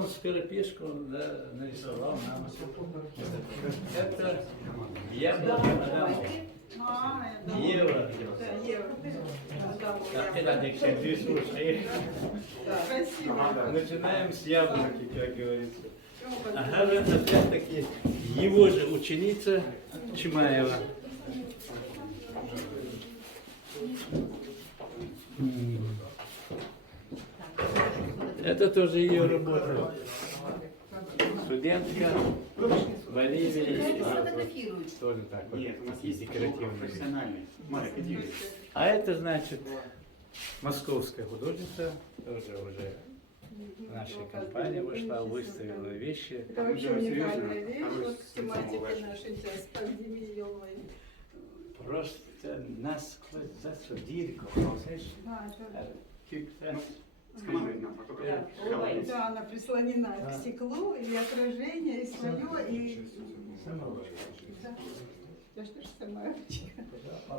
он с переписку да, нарисовал нам. Это яблоко, мадам. Ева. Так, это дикция, слушай. Начинаем с яблоки, как говорится. Ага, это опять-таки его же ученица Чимаева. Это тоже ее работа. Студентка Боливии. Тоже так вот. Нет, у нас есть декоративный, профессиональный. Марик, иди. А это значит московская художница, тоже уже в нашей компании вышла, выставила вещи. Это вообще уникальная вещь, вот тематика нашей сейчас пандемией. Просто насквозь засудили, знаешь? Да, она прислонена к стеклу, и отражение, и свое, и... Да. Я что ж сама ручка.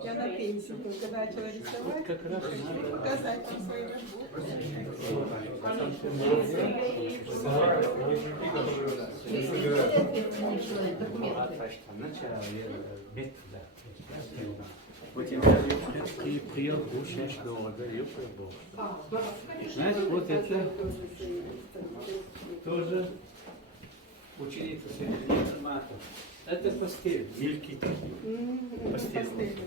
Я на пенсии только начала рисовать. Как раз Показать вам свои работы. Вот я приел кушать дома, да, был. Знаешь, вот это тоже ученица Сергея Мата. Это постель, мельки. Постель.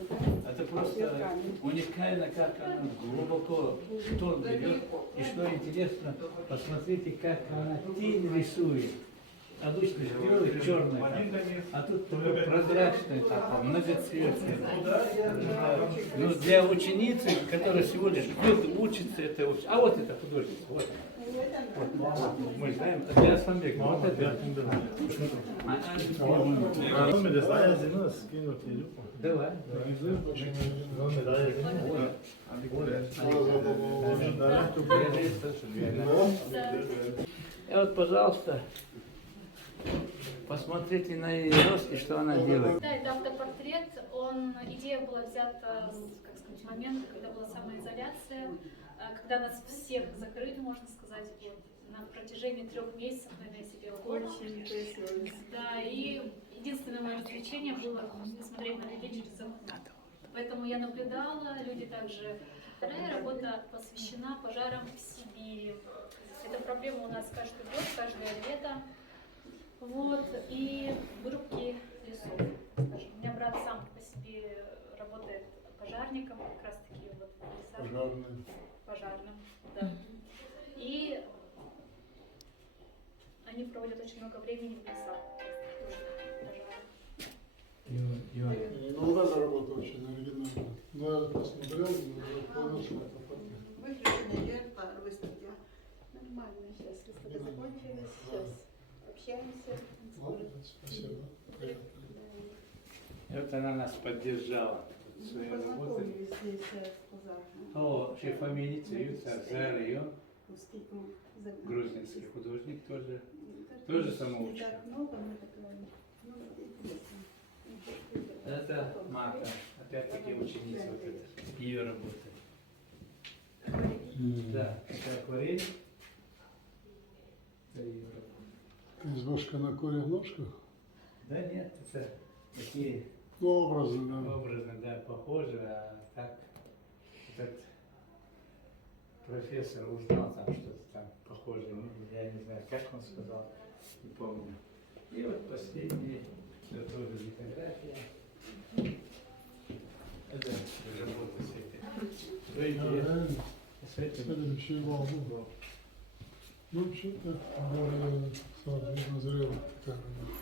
Это просто уникально, как она глубоко тон берет. И что интересно, посмотрите, как она тень рисует. Обычно белый, черный, а тут такой прозрачный, такой, многоцветный. Ну, для ученицы, которая всего лишь год учится, это очень... А вот это художник, вот. Вот, мы знаем, это Асламбек, вот это. Давай. И вот, пожалуйста, посмотрите на ее рост и что она делает. Да, это автопортрет. Идея была взята с момента, когда была самоизоляция, когда нас всех закрыли, можно сказать, на протяжении 3 месяцев, наверное, я сидела дома. Очень красиво. Да, и единственное мое развлечение было смотреть на людей через окно. Поэтому я наблюдала, люди также. Вторая работа посвящена пожарам в Сибири. Эта проблема у нас каждый год, каждое лето. Вот, и вырубки лесов. Скажем, у меня брат сам по себе работает пожарником, как раз таки вот в лесах. Пожарным, да. И они проводят очень много времени в лесах. Ну, вот эта работа очень оригинальная. Но я посмотрел, но понял, что это портрет. Выключена ярко, выставка. Нормально, сейчас выставка закончилась, сейчас общаемся. Молодец, спасибо. Приятно. И вот она нас поддержала своей работой. Познакомились здесь с Казахом. О, фамилия Царзар ее, грузинский художник тоже. Тоже самоучка. Не так много, мы такая, ну, интересно. Это Марта, опять-таки ученица вот эта, ее работа. Да, это акварель. Это ее работа. Избушка на курьих ножках? Да нет, это такие Ну, образно, да. образы, да, похожи, а так этот профессор узнал там что-то там похожее, ну, я не знаю, как он сказал, не помню. И вот последнее, это тоже литография. Это работа с этой. Реально. С этим. Следующий волну. Ну, вообще-то, более видно зрелая такая работа.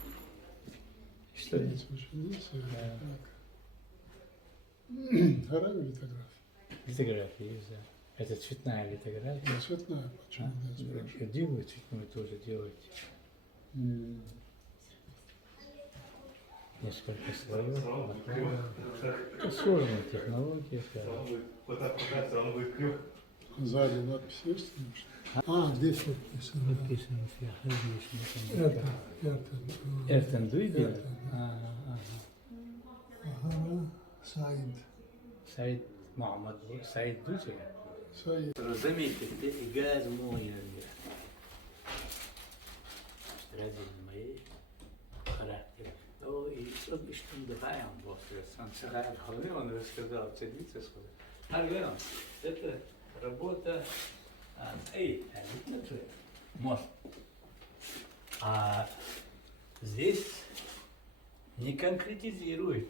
Что это? Ученица, Да. так. Харами литография. Литография, да. Это цветная литография. Да, цветная, почему я спрашиваю. Делаю цветную тоже делаете. Несколько слоев. Это сложная технология. Сзади надпись есть, конечно? А, здесь вот написано. Написано сверху. Эртен Дуйбин? Эртен. Ага. Саид. Саид Мухаммад. Саид Дуйбин? Саид. Заметьте, газ мой. bestimmt daheim, was jetzt an Zerayat Halveon рассказал, царица сказала. Halveon, это работа, мост. А здесь не конкретизирует,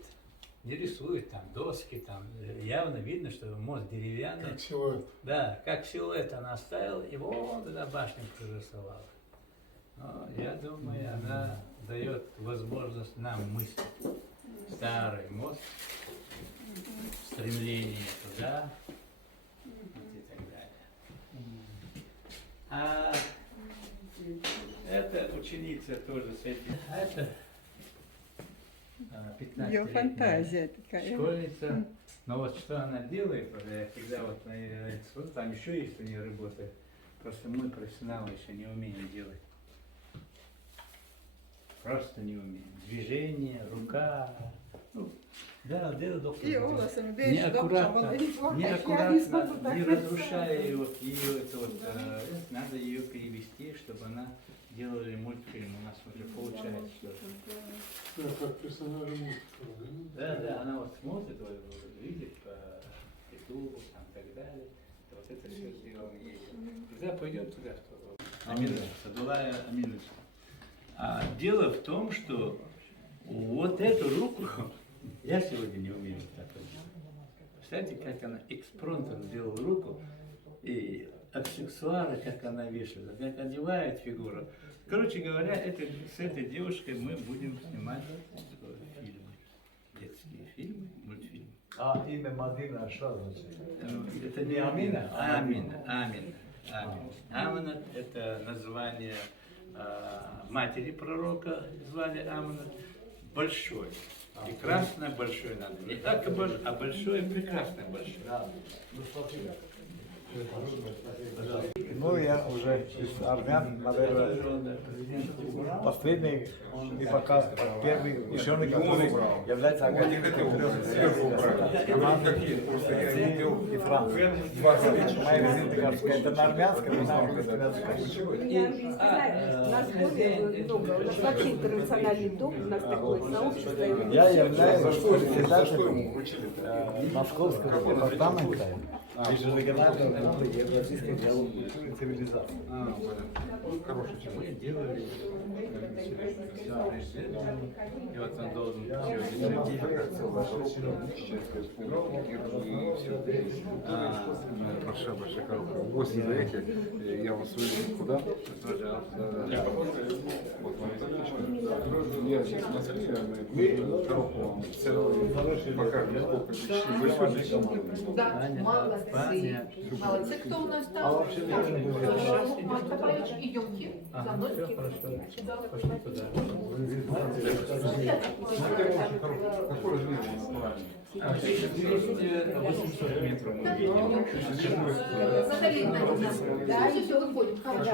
не рисует там доски, там явно видно, что мост деревянный. Как силуэт. Да, как силуэт она оставила, и вон туда башню прорисовала. Но я думаю, она дает возможность нам мыслить. Старый мост, стремление туда и так далее. А эта ученица тоже с этим. А это 15 Ее фантазия такая. школьница. Но вот что она делает, вот я всегда вот на её экскурсии, там еще есть у нее работа. Просто мы, профессионалы, еще не умеем делать. Просто не умеем. Движение, рука. Ну, да, дело доктор. И волосом, да, Неаккуратно, неаккуратно, не разрушая ее. ее это вот, надо ее перевести, чтобы она делала мультфильм. У нас уже получается что-то. Да, как персонажи мультика. Да, да, она вот смотрит, вот, видит по ютубу, там и так далее. Вот это все сделано ей. Когда пойдем туда, что Аминович, Садулая Аминович. А дело в том, что вот эту руку я сегодня не умею так делать. Представляете, как она экспромтом сделала руку, и аксессуары, как она вешает, как одевает фигуру. Короче говоря, с этой девушкой мы будем снимать фильмы. Детские фильмы, мультфильмы. А имя Мадина что значит? Это не Амина, а Амина. Амина. Амина – это название матери пророка, звали Амина. Большой. Прекрасное большое надо. Не Акбар, а большое, прекрасное большое. Ну, я уже из армян, наверное, последний и пока первый ученый, который является академиком и Франции. Моя визитка это на армянском, не знаю, как это Не английский знает. У нас более много. У нас вообще интернациональный дом, у нас такое сообщество. Я являюсь председателем Московского департамента межрегионального фонда Евразийской диалог культуры и цивилизации. Мы делали и вот он должен Большая коробка. 8 заехали, я вас выведу куда? Вот вам отлично. Я сейчас смотрю, коробку вам целую, покажу, сколько большой. Да, молодцы. Молодцы, кто у нас там? Марта Павлович, идемте за мной. пошли туда. Какой размер? 800 метров мы видим. Наталья Игнатьевна, да, все, выходим. Хорошо.